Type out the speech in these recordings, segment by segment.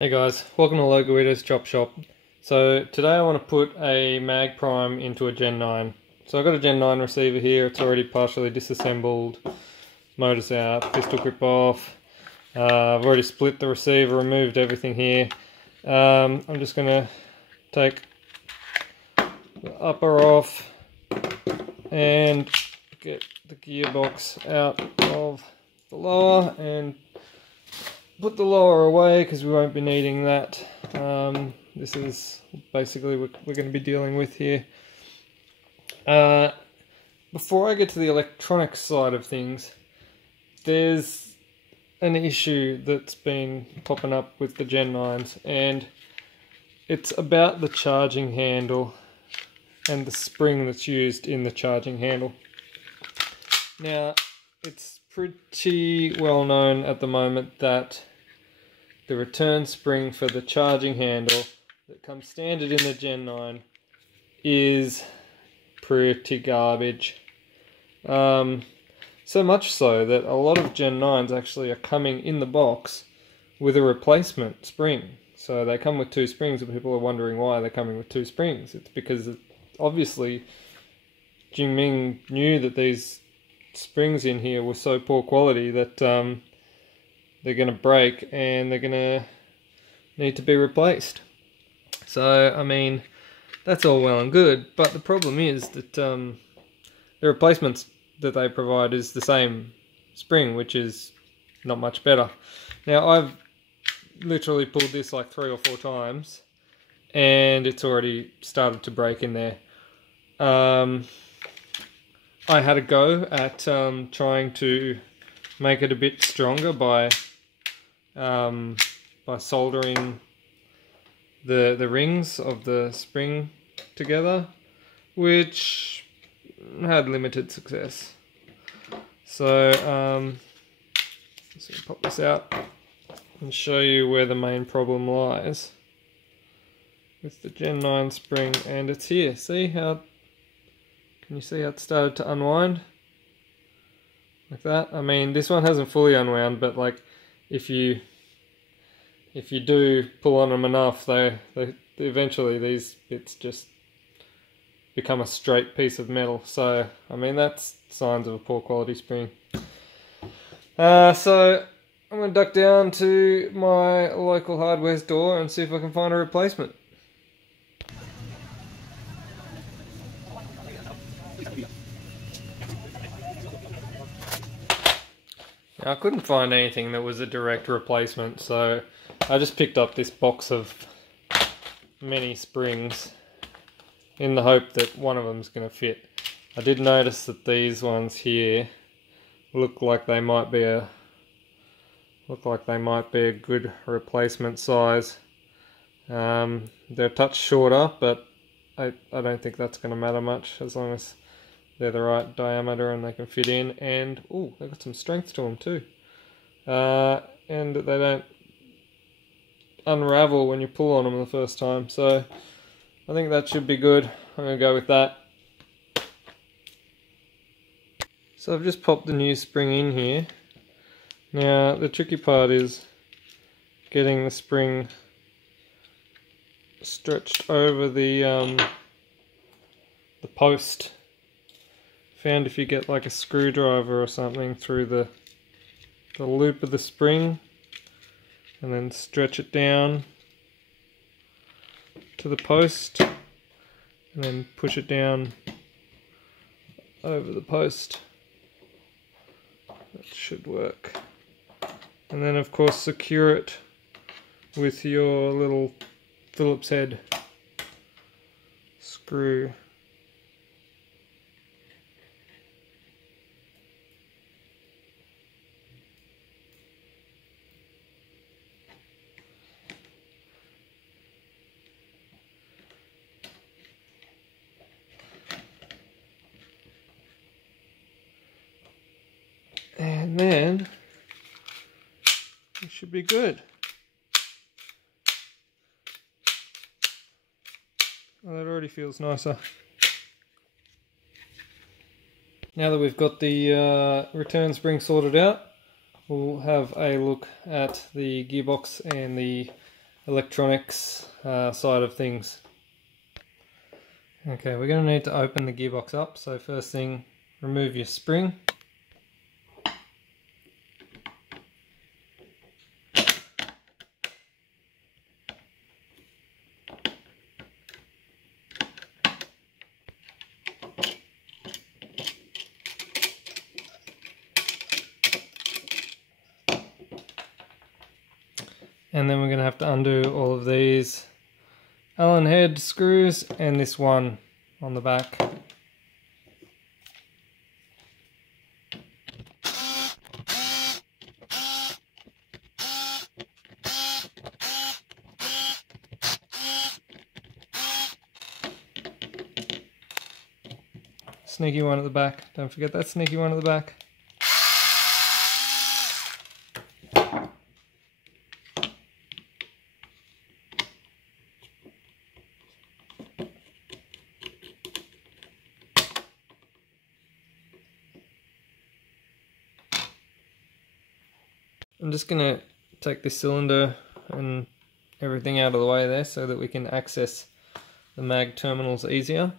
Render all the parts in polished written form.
Hey guys, welcome to Logoito's Chop Shop. So today I want to put a mag prime into a Gen 9. So I've got a Gen 9 receiver here, it's already partially disassembled, motor's out, pistol grip off. I've already split the receiver, removed everything here. I'm just going to take the upper off and get the gearbox out of the lower and put the lower away because we won't be needing that. This is basically what we're going to be dealing with here. Before I get to the electronics side of things, there's an issue that's been popping up with the Gen 9s, and it's about the charging handle and the spring that's used in the charging handle. Now, it's pretty well known at the moment that the return spring for the charging handle that comes standard in the Gen 9 is pretty garbage. So much so that a lot of Gen 9s actually are coming in the box with a replacement spring. So they come with two springs, and people are wondering why they're coming with two springs. It's because obviously Jingming knew that these springs in here were so poor quality that they're going to break and they're going to need to be replaced. So, I mean, that's all well and good, but the problem is that the replacements that they provide is the same spring, which is not much better. Now, I've literally pulled this like 3 or 4 times and it's already started to break in there. I had a go at trying to make it a bit stronger by soldering the rings of the spring together, which had limited success. So let's pop this out and show you where the main problem lies with the Gen 9 spring, and it's here. See how? Can you see how it started to unwind? Like that. I mean, this one hasn't fully unwound, but like if you do pull on them enough, they eventually these bits just become a straight piece of metal. So I mean, that's signs of a poor quality spring. So I'm gonna duck down to my local hardware store and see if I can find a replacement. I couldn't find anything that was a direct replacement, so I just picked up this box of mini springs in the hope that one of them's going to fit. I did notice that these ones here look like they might be a good replacement size. They're a touch shorter, but I don't think that's going to matter much as long as they're the right diameter and they can fit in, and ooh, they've got some strength to them too. And they don't unravel when you pull on them the first time, so I think that should be good. I'm going to go with that. So I've just popped the new spring in here. Now the tricky part is getting the spring stretched over the post. Found if you get like a screwdriver or something through the loop of the spring and then stretch it down to the post and then push it down over the post, that should work. And then of course secure it with your little Phillips head screw. And then it should be good. Well, that already feels nicer. Now that we've got the return spring sorted out, we'll have a look at the gearbox and the electronics side of things. Okay, we're going to need to open the gearbox up. So first thing, remove your spring. And then we're going to have to undo all of these Allen head screws and this one on the back. Sneaky one at the back. Don't forget that sneaky one at the back. I'm just going to take this cylinder and everything out of the way there so that we can access the mag terminals easier.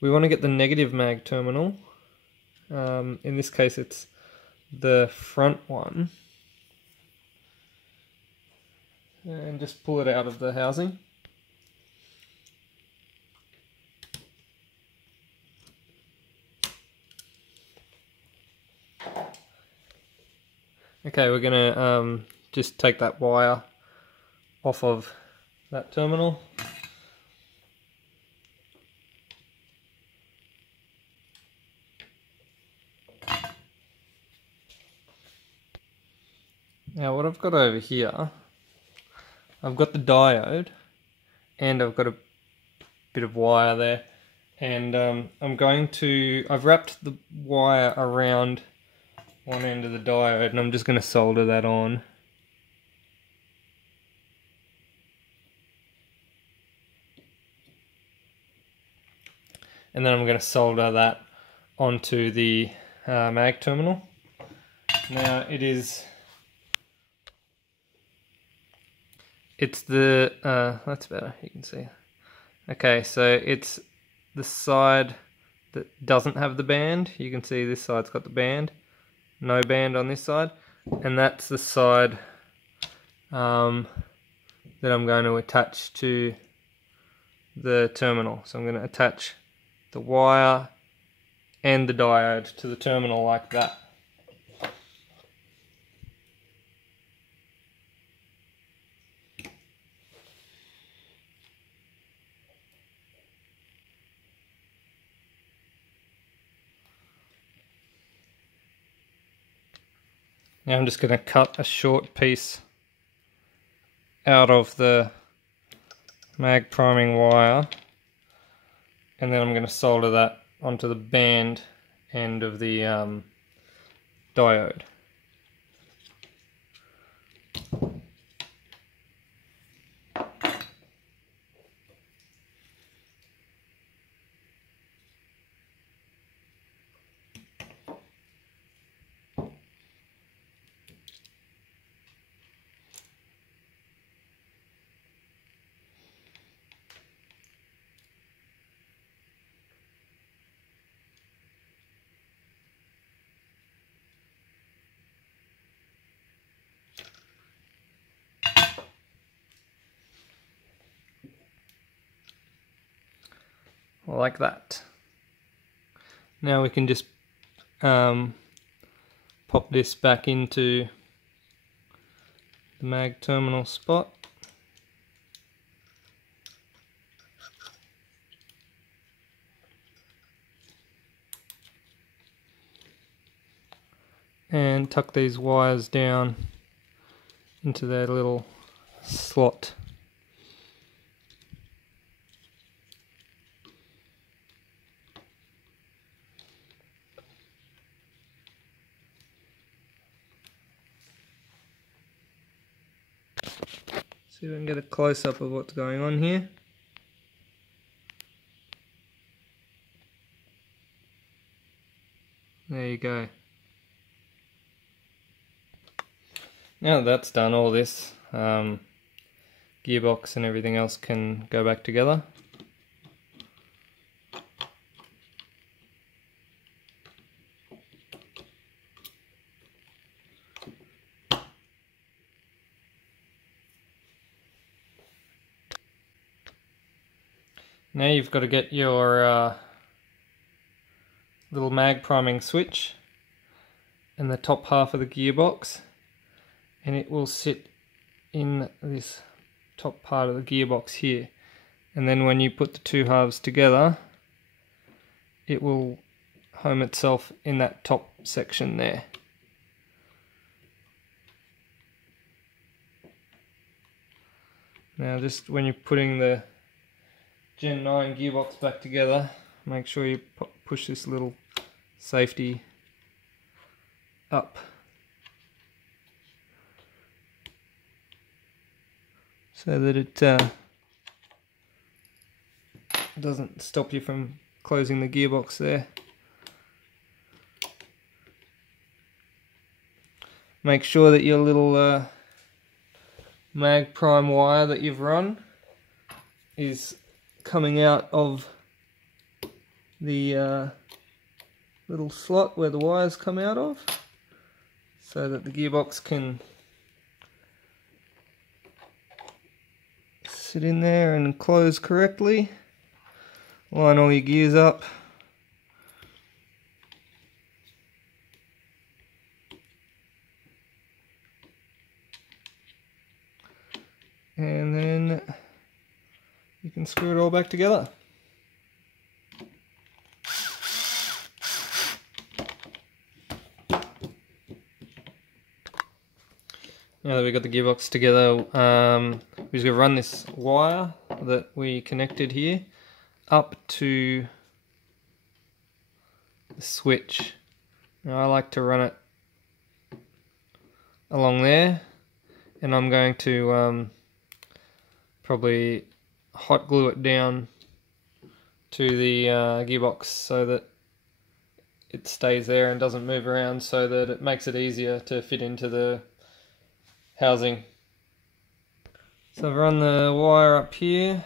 We want to get the negative mag terminal. In this case it's the front one. And just pull it out of the housing. Okay, we're going to just take that wire off of that terminal. Now what I've got over here, I've got the diode and I've got a bit of wire there, and I've wrapped the wire around one end of the diode and I'm just going to solder that on. And then I'm going to solder that onto the mag terminal. Now it's the, that's better, you can see. Okay, so it's the side that doesn't have the band. You can see this side's got the band. No band on this side, and that's the side that I'm going to attach to the terminal. So I'm going to attach the wire and the diode to the terminal like that. Now I'm just going to cut a short piece out of the mag priming wire, and then I'm going to solder that onto the band end of the diode. Like that. Now we can just pop this back into the mag terminal spot. And tuck these wires down into their little slot. See if we can get a close-up of what's going on here. There you go. Now that that's done all this, gearbox and everything else can go back together. Now you've got to get your little mag priming switch in the top half of the gearbox, and it will sit in this top part of the gearbox here, and then when you put the two halves together it will home itself in that top section there. Now just when you're putting the Gen 9 gearbox back together, make sure you push this little safety up so that it doesn't stop you from closing the gearbox there. Make sure that your little mag prime wire that you've run is coming out of the little slot where the wires come out of, so that the gearbox can sit in there and close correctly. Line all your gears up. And then you can screw it all back together. Now that we've got the gearbox together, we're just going to run this wire that we connected here up to the switch. Now I like to run it along there, and I'm going to probably hot glue it down to the gearbox so that it stays there and doesn't move around, so that it makes it easier to fit into the housing. So I've run the wire up here,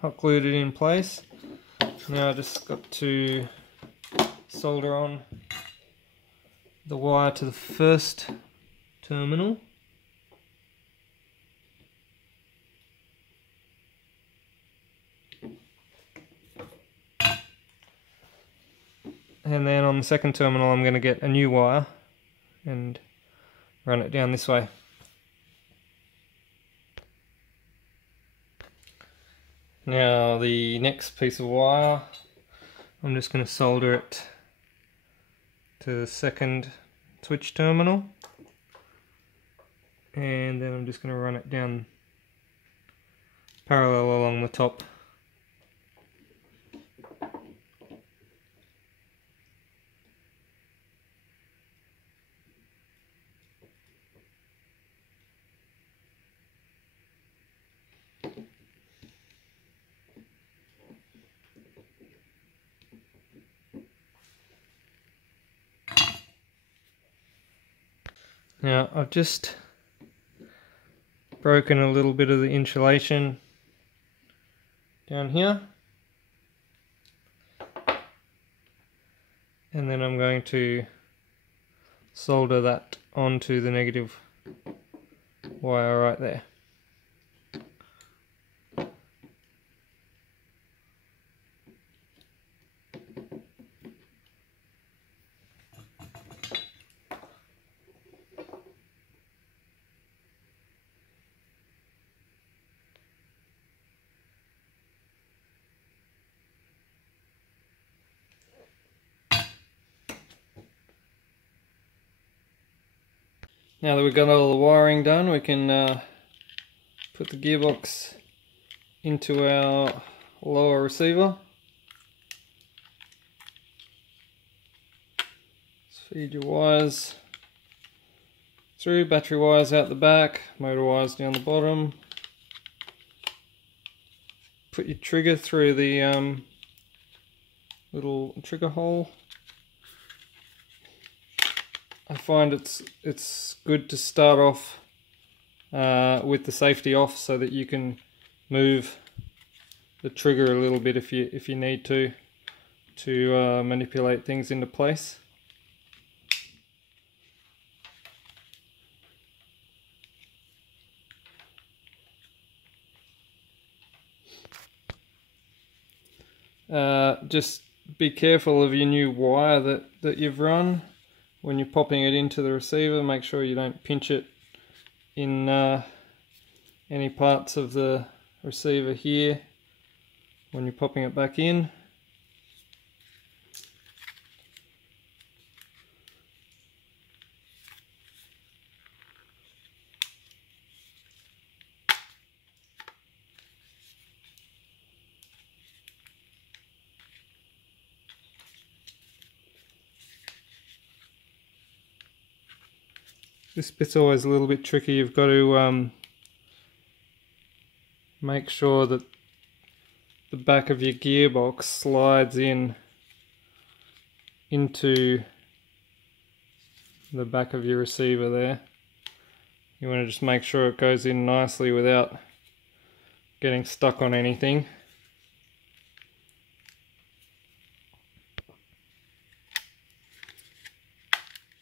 hot glued it in place. Now I just got to solder on the wire to the first terminal. And then on the second terminal I'm going to get a new wire and run it down this way. Now the next piece of wire, I'm just going to solder it to the second switch terminal, and then I'm just going to run it down parallel along the top. Now I've just broken a little bit of the insulation down here, and then I'm going to solder that onto the negative wire right there. Now that we've got all the wiring done, we can put the gearbox into our lower receiver. Just feed your wires through, battery wires out the back, motor wires down the bottom. Put your trigger through the little trigger hole. I find it's good to start off with the safety off, so that you can move the trigger a little bit if you need to manipulate things into place. Just be careful of your new wire that you've run when you're popping it into the receiver. Make sure you don't pinch it in any parts of the receiver here when you're popping it back in. This bit's always a little bit tricky. You've got to make sure that the back of your gearbox slides into the back of your receiver there. You want to just make sure it goes in nicely without getting stuck on anything.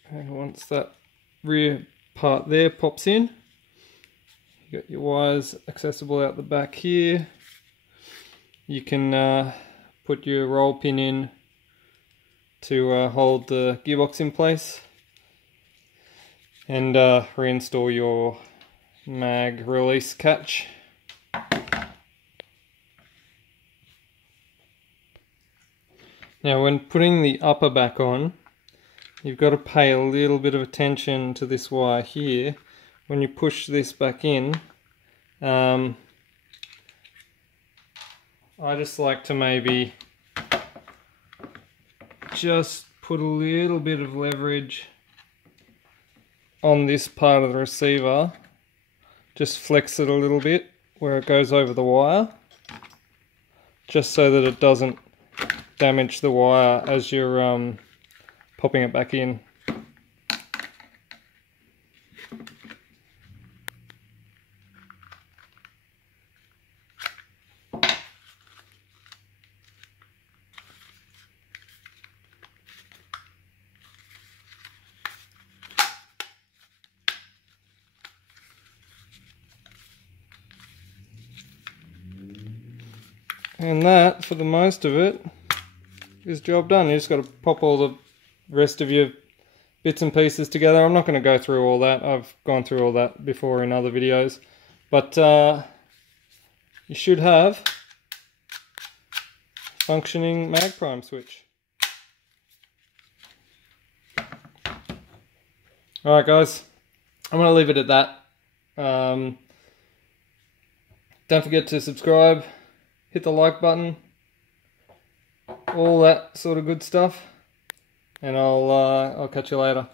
And once that rear part there pops in, you got your wires accessible out the back here. You can put your roll pin in to hold the gearbox in place, and reinstall your mag release catch. Now when putting the upper back on, you've got to pay a little bit of attention to this wire here. When you push this back in, I just like to maybe just put a little bit of leverage on this part of the receiver. Just flex it a little bit where it goes over the wire, just so that it doesn't damage the wire as you're popping it back in. And that, for the most of it, is job done. You just got to pop all the rest of your bits and pieces together. I'm not going to go through all that. I've gone through all that before in other videos. But you should have a functioning mag prime switch. Alright guys, I'm going to leave it at that. Don't forget to subscribe, hit the like button, all that sort of good stuff, and I'll catch you later.